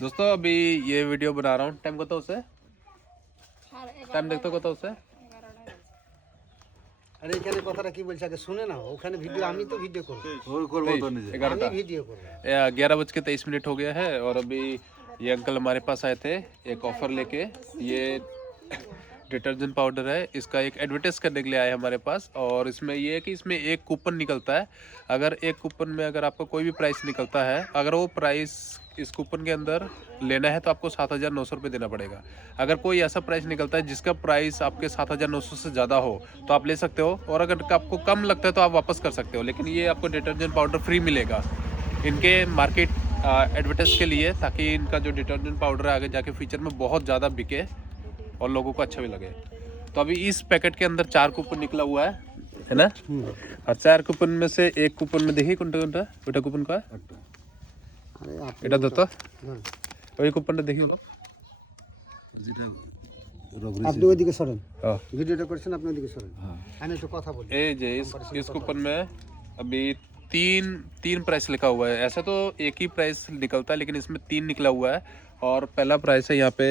दोस्तों अभी ये वीडियो बना रहा हूँ। टाइम कत उसे टाइम देखते कत उसे আরে এখানে কথাটা কি বলছে আগে শুনে না ওখানে ভিডিও আমি তো ভিডিও করব আমি ভিডিও করব 11:23 हो गया है और अभी ये अंकल हमारे पास आए थे एक ऑफर लेके। ये डिटर्जेंट पाउडर है, इसका एक एडवर्टाइज करने के लिए आए हमारे पास। और इसमें ये है कि इसमें एक कूपन निकलता है। अगर एक कूपन में अगर आपका कोई भी प्राइस निकलता है, अगर वो प्राइस इस कूपन के अंदर लेना है तो आपको 7,900 रुपये देना पड़ेगा। अगर कोई ऐसा प्राइस निकलता है जिसका प्राइस आपके 7,900 से ज़्यादा हो तो आप ले सकते हो, और अगर आपको कम लगता है तो आप वापस कर सकते हो। लेकिन ये आपको डिटर्जेंट पाउडर फ्री मिलेगा इनके मार्केट एडवर्टाइज के लिए, ताकि इनका जो डिटर्जेंट पाउडर है आगे जाके फ्यूचर में बहुत ज़्यादा बिके और लोगों को अच्छा भी लगे। तो अभी इस पैकेट के अंदर 4 कूपन निकला हुआ है ना। और 4 कूपन में से एक कूपन में देखिए कौन बेटा कूपन का এটা দত ওই কুপনটা দেখি আপনি ওইদিকে সরেন ভিডিওটা করছেন আপনি ওইদিকে সরেন আমি একটু কথা বলি। এই যে इस कूपन में अभी तीन प्राइस लिखा हुआ है। ऐसा तो एक ही प्राइस निकलता है, लेकिन इसमें 3 निकला हुआ है। और पहला प्राइस है यहाँ पे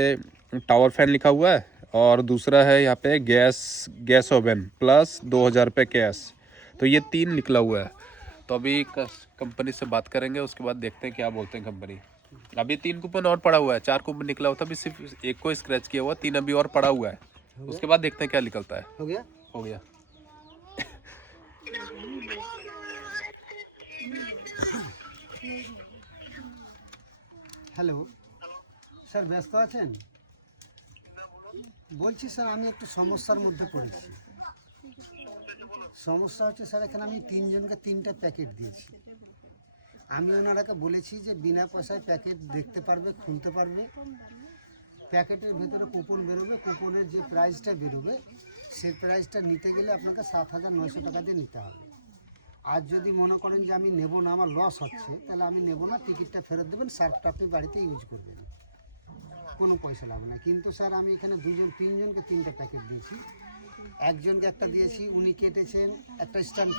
टावर फैन लिखा हुआ है, और दूसरा है यहाँ पे गैस ओवन प्लस 2,000 रुपये कैश। तो ये 3 निकला हुआ है। तो अभी कंपनी से बात करेंगे, उसके बाद देखते हैं क्या बोलते हैं कंपनी। अभी 3 कूपन और पड़ा हुआ है, 4 कूपन निकला हुआ था, अभी सिर्फ एक को स्क्रैच किया हुआ, 3 अभी और पड़ा हुआ है। उसके बाद देखते हैं क्या निकलता है। हो गया हो गया। হ্যালো স্যার, ব্যস্ত আছেন? বলছি স্যার আমি একটু সমস্যার মধ্যে পড়েছি। সমস্যা হচ্ছে স্যার, এখানে আমি 3 জনকে 3টা প্যাকেট দিয়েছি। আমি ওনারাকে বলেছি যে বিনা পয়সায় প্যাকেট দেখতে পারবে, খুলতে পারবে। প্যাকেটের ভেতরে কুপন বেরোবে, কুপনের যে প্রাইসটা বেরোবে সেই প্রাইসটা নিতে গেলে আপনাকে 7,900 টাকা দিয়ে নিতে হবে। আর যদি মনে করেন যে আমি নেব না, আমার লস হচ্ছে, তাহলে আমি নেব না, টিকিটটা ফেরত দেবেন, সার্ফটা আপনি বাড়িতে ইউজ করবেন, কোনো পয়সা লাগবে না। কিন্তু স্যার আমি এখানে 3 জনকে 3টা প্যাকেট দিয়েছি। একজনকে একটা দিয়েছি, উনি কেটেছেন একটা স্ট্যান্ড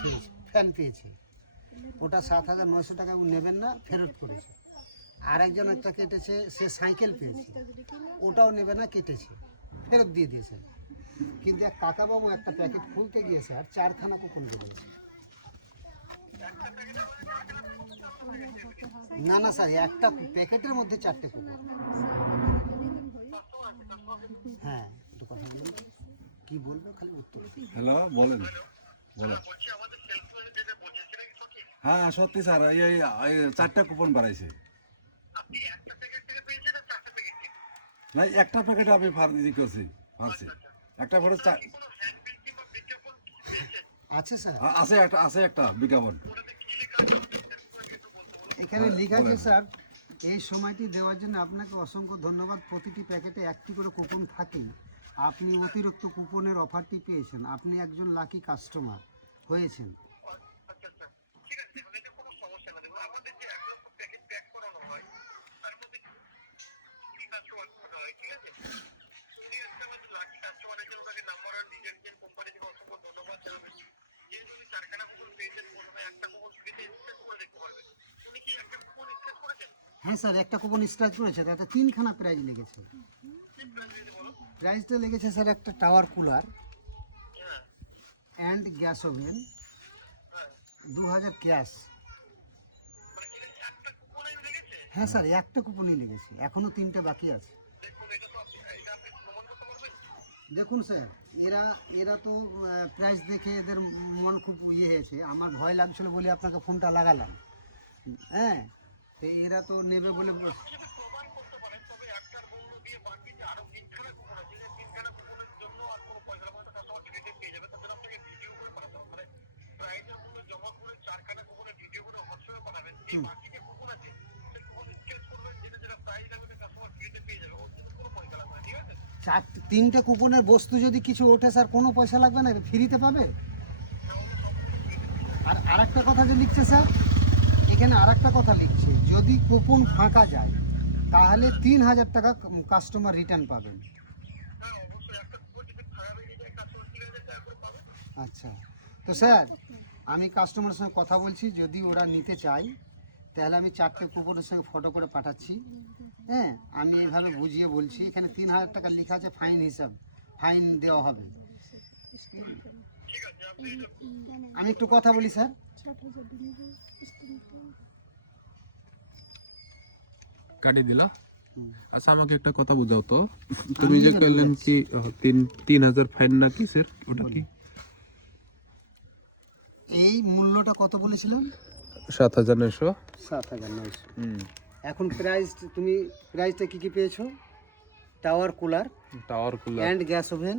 ফ্যান পেয়েছে, ওটা 7,900 টাকা উনি নেবেন না, ফেরত করেছে। আর একজন একটা কেটেছে, সে সাইকেল পেয়েছে, ওটাও নেবে না, কেটেছে, ফেরত দিয়ে দিয়েছে। কিন্তু এক কাকাবাবু একটা প্যাকেট খুলতে গিয়ে স্যার 4খানা কুপন বেরিয়েছে। না না স্যার, একটা প্যাকেটের মধ্যে 4টে কুপন। হ্যাঁ, একটু কথা বলুন, কি বলবো খালি উত্তর। হ্যালো, বলেন বলেন। হ্যাঁ সত্যি স্যার, এই 4টা কুপন বাড়াইছে। না, একটা প্যাকেট আমি ফার্জি করছি, ফার্সি একটা করে আছে স্যার, আছে একটা বিজ্ঞাপন এখানে লেখা আছে স্যার। এই সময়টি দেওয়ার জন্য আপনাকে অসংখ্য ধন্যবাদ। প্রতিটি প্যাকেটে একটি করে কুপন থাকে। আপনি অতিরিক্ত কুপনের অফারটি পেয়েছেন, আপনি একজন লাকি কাস্টমার হয়েছেন। হ্যাঁ স্যার, একটা কুপন স্ক্র্যাচ করেছে, তাতে 3খানা প্রাইজ লেগেছে। প্রাইজটা লেগেছে স্যার একটা tower cooler and gas oven 2,000 cash. হ্যাঁ স্যার, একটা কুপনই লেগেছে, এখনও 3টে বাকি আছে। দেখুন স্যার, এরা তো প্রাইস দেখে এদের মন খুব ইয়ে হয়েছে, আমার ভয় লাগছিল বলে আপনাকে ফোনটা লাগালাম। হ্যাঁ, তো এরা তো নেবে বলে তিনটে কুপনের বস্তু যদি কিছু ওঠে স্যার, কোনো পয়সা লাগবে না, ফ্রিতে পাবে। আর আরেকটা কথা যে লিখছে স্যার, এখানে আরেকটা কথা লিখছে, যদি কুপন ফাঁকা যায় তাহলে 3,000 টাকা কাস্টমার রিটার্ন পাবেন। আচ্ছা, তো স্যার আমি কাস্টমারের সঙ্গে কথা বলছি, যদি ওরা নিতে চায় তাহলে আমি 4টে কুপনের সঙ্গে ফটো করে পাঠাচ্ছি। হ্যাঁ, আমি এইভাবে বুঝিয়ে বলছি, এখানে 3000 টাকা লেখা আছে ফাইন হিসাব, ফাইন দেওয়া হবে। আমি একটু কথা বলি স্যার। কাটি দিল। আচ্ছা আমাকে একটা কথা বুঝাও তো, তুমি যে কইলেন কি 3000 ফাইন নাকি স্যার, ওটা কি? এই মূল্যটা কত বলেছিলাম? 7900। 7900। হুম। এখন প্রাইস, তুমি প্রাইসটা কি কি পেয়েছো? Tower cooler tower cooler and gas oven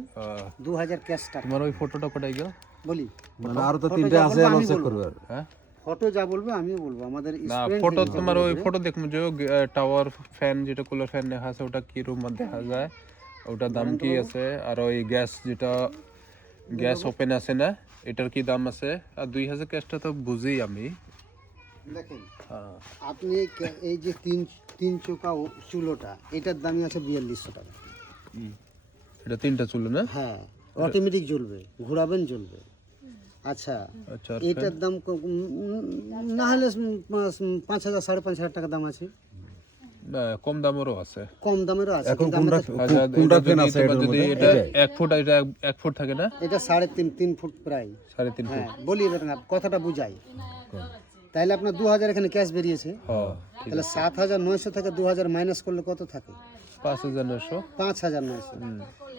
2000 cash টাকা। তোমার ওই ফটোটা কোথায় গেল? বলি মানে আরো তো ফটো 3টে যা আছে, বলবো আলো আমি চেক বলবো। করবে। হ্যাঁ ফটো যা বলবো আমিও বলবো। আমাদের না, student ফটো যেগুলো তোমার ওই বলবে, ফটো দেখবো যে টাওয়ার ফ্যান যেটা কুলার ফ্যান দেখা আছে ওটা কি রুম দেখা যায়, ওটার দাম কি আছে, আর ওই গ্যাস যেটা গ্যাস ওপেন আছে না এটার কি দাম আছে, আর 2000 ক্যাশটা তো বুঝি আমি। দেখেন হ্যাঁ আপনি এই যে তিন চোকা চুলোটা, এটার দামই আছে 4200 টাকা। এটা 3টা চুলো না? হ্যাঁ, অটোমেটিক জ্বলবে, ঘোরাবেন জ্বলবে। আচ্ছা, আচ্ছা আর এটার দাম না হলে 5000 5,500 টাকা দাম আছে। না কম দামেরও আছে। কম দামেরও আছে, এখন কিন্তু কোনটা আমাদের- আচ্ছা, কোনটা এটা ফ্যান যদি আছে তোমার এটার যদি মধ্যে? এটা 1 ফুট, এটা 1 ফুট থাকে না, এটা 3.5 ফুট প্রায়। 3.5 ফুট। হ্যাঁ, বলি এবার না, কথাটা বুঝাই। তাহলে আপনার 2000 এখানে ক্যাশ বেরিয়েছে, হ্যাঁ তাহলে 7900 থেকে 2000 মাইনাস করলে কত থাকে? 5900। 5900।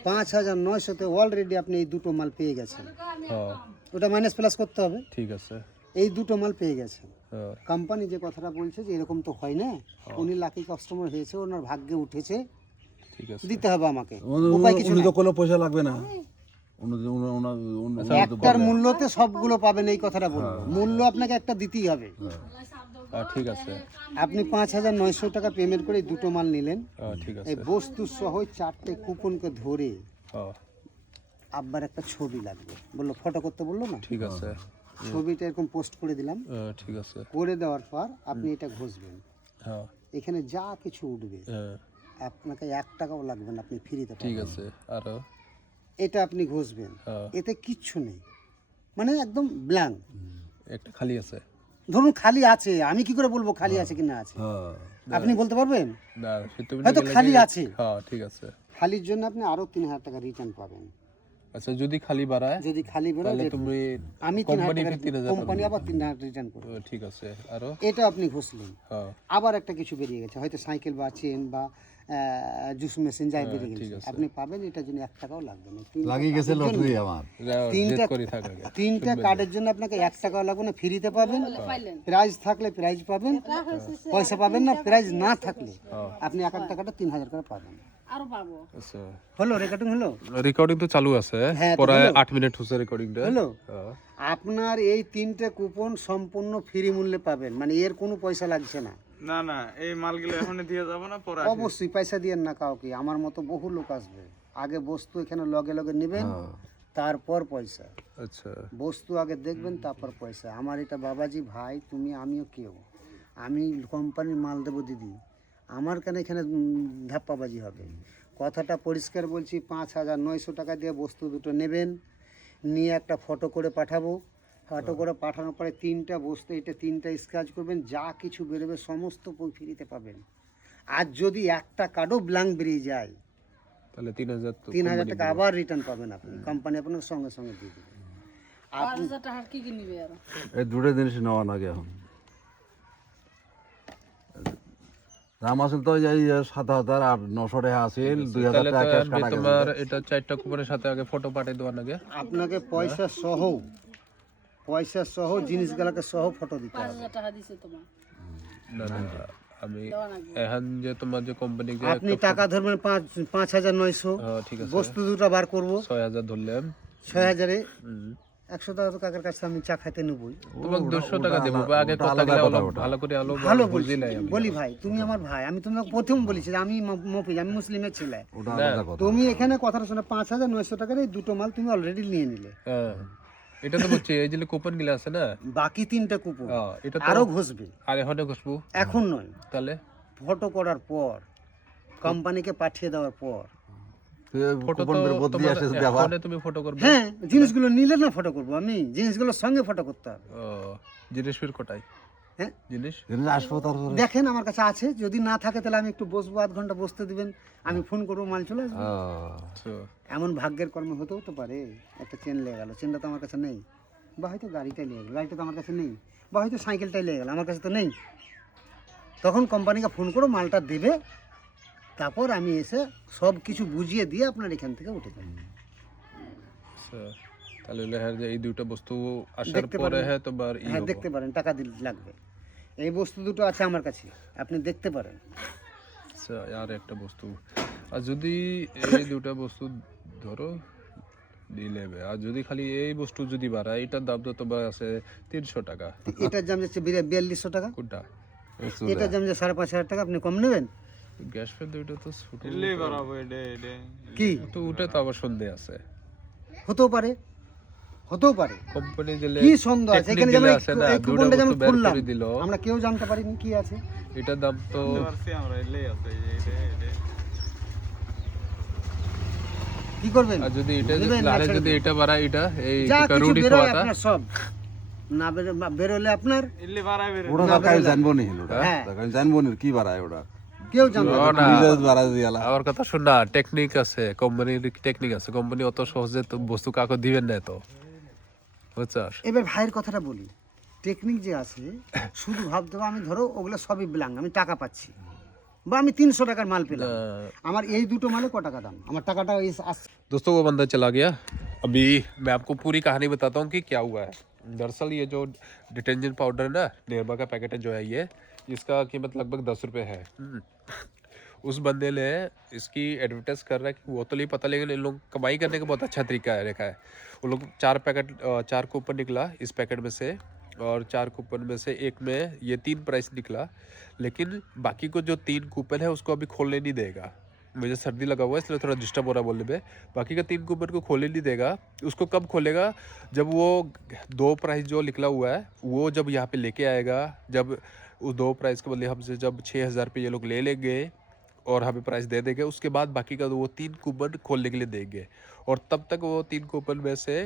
5900 তে অলরেডি আপনি এই দুটো মাল পেয়ে গেছেন। হ্যাঁ ওটা মাইনাস প্লাস করতে হবে। ঠিক আছে। এই দুটো মাল পেয়ে গেছেন। হ্যাঁ কোম্পানি যে কথাটা বলছে যে এরকম তো হয় না, উনি লাকি কাস্টমার হয়েছে, ওনার ভাগ্যে উঠেছে, ঠিক আছে। দিতে হবে আমাকে, উপায় কিছু উনি নেই। তো কোনো পয়সা লাগবে না। একটার মূল্যতে সবগুলো পাবেন, এই কথাটা বলবো। মূল্য আপনাকে একটা দিতেই হবে। ঠিক আছে। আপনি 5900 টাকা পেমেন্ট করে এই দুটো মাল নিলেন। ঠিক আছে। এই বস্তু সহ 4টে কুপনকে ধরে হ্যাঁ আব্বার একটা ছবি লাগবে, বললো ফটো করতে বললো না, ঠিক আছে। ছবিটা এরকম পোস্ট করে দিলাম। ঠিক আছে। করে দেওয়ার পর আপনি এটা ঘষবেন, হ্যাঁ এখানে যা কিছু উঠবে হ্যাঁ আপনাকে 1 টাকাও লাগবে না, আপনি ফ্রিতে ঠিক পাবেন। আছে। আরো এটা আপনি ঘষবেন, হ্যাঁ এতে কিচ্ছু নেই, মানে একদম ব্ল্যাঙ্ক। একটা খালি আছে। ধরুন খালি আছে, আমি কি করে বলবো খালি আছে কি না আছে? হ্যাঁ, আপনি বলতে পারবেন? না সে তুমি হয়তো গেলে খালি কি- আছে। হ্যাঁ ঠিক আছে। খালির জন্য আপনি আরো 3000 টাকা রিটার্ন পাবেন। আচ্ছা যদি খালি বাড়ায় যদি খালি বেরোয় তাহলে যে- তুমি আমি কোম্পানি 3000 3000 টাকা, কোম্পানি আবার 3000 রিটার্ন করবে। ঠিক আছে। আরো এটা আপনি ঘষলেন, হ্যাঁ আবার একটা কিছু বেরিয়ে গেছে, হয়তো সাইকেল বা চেন বা জুস মেশিন যাই বেরিয়ে ঠিক গেছে, আছে। আপনি পাবেন, এটার জন্য 1 টাকাও লাগবে না। লাগিয়ে গেছে লটারি আমার। তিনটা জেদ করি থাক আগে। 3টা কার্ডের জন্য আপনাকে 1 টাকাও লাগবে না, ফ্রিতে পাবেন। প্রাইজ থাকলে প্রাইজ পাবেন, পয়সা পাবেন না। প্রাইজ না থাকলে আপনি 1 টাকাটা 3000 করে পাবেন। আচ্ছা হলো? রেকর্ডিং হলো? রেকর্ডিং তো চালু আছে, হ্যাঁ, তো প্রায় হলো। 8 মিনিট হচ্ছে রেকর্ডিংটা। হলো? হ্যাঁ আপনার এই 3টে কুপন সম্পূর্ণ ফ্রি মূল্যে পাবেন, মানে এর কোনো পয়সা লাগছে না। না না, এই মালগুলো এখনই দিয়ে যাবো না, পরে অবশ্যই পয়সা দিয়েন না কাউকে, আমার মতো বহু লোক আসবে। আগে বস্তু এখানে লগে লগে নেবেন, তারপর পয়সা। আচ্ছা বস্তু আগে দেখবেন, তারপর পয়সা। আমার এটা বাবাজি, ভাই তুমি, আমিও কেউ, আমি কোম্পানির মাল দেবো দিদি, আমার কেন এখানে ধাপ্পাবাজি হবে? কথাটা পরিষ্কার বলছি, 5900 টাকা দিয়ে বস্তু দুটো নেবেন, নিয়ে একটা ফটো করে পাঠাবো। ফটো করে পাঠানোর পরে 3টা বস্তু, এটা 3টা স্ক্র্যাচ করবেন, যা কিছু বেরোবে সমস্ত ফ্রিতে পাবেন। আর যদি একটা কার্ডও ব্ল্যাঙ্ক বেরিয়ে যায়, তাহলে 3000 তো 3000 টাকা আবার রিটার্ন পাবেন আপনি, কোম্পানি আপনাকে সঙ্গে সঙ্গে দিয়ে দেবে। এই দুটো জিনিস নেওয়া লাগে এখন। দাম আসল তো এই 7000 আর 900 টাকা আসিল, 2000 তাহলে তো টাকা ক্যাশ আমি কাটা গেছে। তোমার এটা 4টা কুপনের সাথে আগে ফটো পাঠিয়ে দেওয়ার আগে আপনাকে পয়সা সহ জিনিসগুলোকে সহ ফটো দিতে হবে। না না আমি এখন যে তোমার যে কোম্পানি যে আপনি টাকা ধরবেন 5900, ঠিক আছে বস্তু দুটো বার করব 6000 ধরলাম। 6000-এ 100 টাকা তো কাকার কাছে আমি চা খাইতে নেবই। তোমাকে 200 টাকা দেবো বা আগে ওটা কথা আলাদা গেলে কথা, আলো ওটা। ভালো করে আলো ভালো বুঝি বলছি, নাই আমি। বলি ভাই তুমি আমার ভাই, আমি তোমাকে প্রথম বলেছি যে আমি মফিজ, আমি মুসলিমের ছেলে। ওটা আলাদা কথা। তুমি এখানে কথাটা শুনে 5900 টাকার এই দুটো মাল তুমি অলরেডি নিয়ে নিলে। হ্যাঁ এটা তো বুঝছি, এই যে কুপন গুলো আছে না, বাকি 3টা কুপন এটা তো আরো ঘষবে, আর এখন ঘষবো এখন নয়, তাহলে ফটো করার পর, কোম্পানিকে পাঠিয়ে দেওয়ার পর। ফটো তো কুপন বদলি তোমার আসে দেওয়া। ফোনে তুমি ফটো করবে। হ্যাঁ, জিনিসগুলো নিলে না ফটো করবো আমি, জিনিসগুলো সঙ্গে ফটো করতে হবে। জিনিস ফির কোটাই হ্যাঁ জিনিস জিনিস আসবো তারপরে দেখেন আমার কাছে আছে, যদি না থাকে তাহলে আমি একটু বসবো, আধ ঘন্টা বসতে দিবেন, আমি ফোন করবো, মাল চলে আসবে। তো এমন ভাগ্যের কর্ম হতেও তো পারে, একটা চেন লেগে গেল, চেনটা তো আমার কাছে নেই, বা হয়তো গাড়িটাই লেগে গেল, গাড়িটা তো আমার কাছে নেই, বা হয়তো সাইকেলটাই লেগে গেল, আমার কাছে তো নেই। তখন কোম্পানিকে ফোন করো, মালটা দেবে, তারপর আমি এসে সব কিছু বুঝিয়ে দিয়ে আপনার এখান থেকে উঠে যাবো। আচ্ছা, তাহলে লেহার যে এই দুটো বস্তু আসার দেখতে পরে পারেন। হ্যাঁ তো বার হ্যাঁ দেখতে পারেন, টাকা দিলে লাগবে। এই বস্তু দুটো আছে আমার কাছে, আপনি দেখতে পারেন। আচ্ছা আর একটা বস্তু, আর যদি এই দুটা বস্তু ধরো দিলেবে, আর যদি খালি এই বস্তু যদি বাড়ায়, এটার দাম তো তোমার আছে 300 টাকা। এটার দাম যাচ্ছে 4200 টাকা, কোনটা? এটার দাম যে 5500 টাকা, আপনি কম নেবেন গ্যাস ফেল দুইটা তো ছোট, এলে বাড়াবো এটা এটা কি? তো ওটা তো আবার সন্দেহ আছে। হতেও পারে, হতেও পারে, কোম্পানি দিলে কি সন্দেহ আছে? এখানে যেমন আছে না, এই দুটো কুপনটা যেমন বস্তু বের খুললাম, করে দিল, আমরা কেউ জানতে পারিনি কি আছে। এটার দাম তো বুঝতে পারছি আমরা, এলে আছে এই যে এটা এটা কি করবেন? আর যদি এটা নেবেন না লারে ছেড়ে যদি দেবেন। এটা বাড়ায়, এটা এই যা কিছু রুটি বেরোয় খাওয়াটা আপনার সব, না বেরোলে আপনার এলে বাড়াবে রে। ওটা তো আমি জানবো নি ওটা হ্যাঁ। আমি জানবো নি কি বাড়ায় ওটা কেউ জানতে ও পারে না, নিজে বাড়া দিয়ালা আমার কথা শোন না, টেকনিক আছে, কোম্পানির টেকনিক আছে, কোম্পানি অত সহজে তো বস্তু কাউকে দিবেন না, তো বুঝছস? এবার ভাইয়ের কথাটা বলি, টেকনিক যে আছে, শুধু ভাবতে হবে আমি ধরো ওগুলো সবই ব্ল্যাঙ্ক, আমি টাকা পাচ্ছি, বা আমি 300 টাকার মাল পেলাম, আমার এই দুটো মালে ক টাকা দাম, আমার টাকাটা আসছে। दोस्तों वो बंदा चला गया। अभी मैं आपको पूरी कहानी बताता हूँ कि क्या हुआ है। दरअसल ये जो डिटर्जेंट पाउडर है ना, निरमा का पैकेट है जो है ये, इसका कीमत लगभग 10 रुपये है। उस बंदे ने इसकी एडवर्टाइज कर रहा है कि वो तो नहीं पता, लेकिन इन लोग कमाई करने का बहुत अच्छा तरीका है रखा है। वो लोग 4 कूपन निकला इस पैकेट में से, और 4 कूपन में से एक में ये 3 प्राइस निकला, लेकिन बाकी को जो 3 कूपन है उसको अभी खोलने नहीं देगा। मुझे सर्दी लगा हुआ है इसलिए थोड़ा डिस्टर्ब हो रहा है बोलने में। बाकी का 3 कूपन को खोलने नहीं देगा। उसको कब खोलेगा? जब वो 2 प्राइस जो निकला हुआ है वो जब यहाँ पे लेके आएगा, जब उस 2 प्राइस के बदले हमसे जब 6000 रुपये ये लोग ले लेंगे और हमें प्राइस दे देंगे, उसके बाद बाकी का वो 3 कूपन खोलने के लिए देंगे, और तब तक वो 3 कूपन में से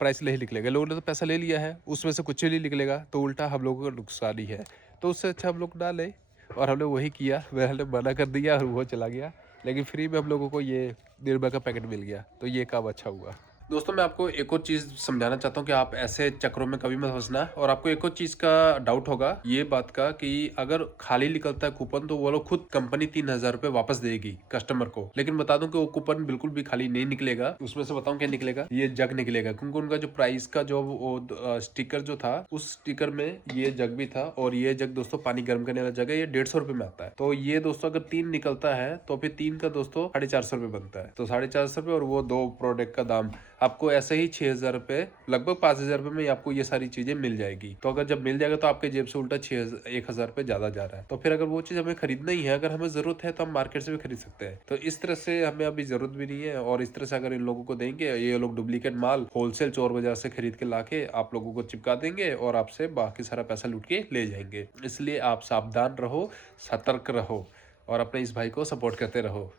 प्राइस नहीं निकलेगा। लोगों ने तो पैसा ले लिया है, उसमें से कुछ नहीं निकलेगा, तो उल्टा हम लोगों का नुकसान ही है। तो उससे अच्छा हम लोग ना लें, और हमने वही किया, मैंने मना कर दिया और वो चला गया, लेकिन फ्री में हम लोगों को ये निरमा का पैकेट मिल गया, तो ये काम अच्छा हुआ। दोस्तों मैं आपको एक और चीज़ समझाना चाहता हूँ कि आप ऐसे चक्रों में कभी मत फंसना। और आपको एक और चीज़ का डाउट होगा ये बात का कि अगर खाली निकलता है कूपन तो वो लोग खुद कंपनी 3000 रुपये वापस देगी कस्टमर को। लेकिन बता दूं कि वो कूपन बिल्कुल भी खाली नहीं निकलेगा। उसमें से बताऊं क्या निकलेगा, ये जग निकलेगा, क्योंकि उनका जो प्राइस का जो स्टिकर जो था, उस स्टिकर में ये जग भी था, और ये जग दोस्तों पानी गर्म करने वाला जग है, ये 150 रुपये में आता है। तो ये दोस्तों अगर 3 निकलता है तो फिर 3 का दोस्तों 450 रुपये बनता है, तो 450 रुपये, और वो 2 प्रोडक्ट का दाम आपको ऐसे ही 6000 रुपये, लगभग 5000 रुपये में आपको ये सारी चीजें मिल जाएगी। तो अगर जब मिल जाएगा तो आपके जेब से उल्टा 1000 रुपये ज्यादा जा रहा है। तो फिर अगर वो चीज हमें खरीदना ही है, अगर हमें जरूरत है, तो हम मार्केट से भी खरीद सकते हैं। तो इस तरह से हमें अभी जरूरत भी नहीं है, और इस तरह से अगर इन लोगों को देंगे, ये लोग डुप्लीकेट माल होलसेल चोर बाजार से खरीद के लाके आप लोगों को चिपका देंगे, और आपसे बाकी सारा पैसा लूट के ले जाएंगे। इसलिए आप सावधान रहो, सतर्क रहो, और अपने इस भाई को सपोर्ट करते रहो।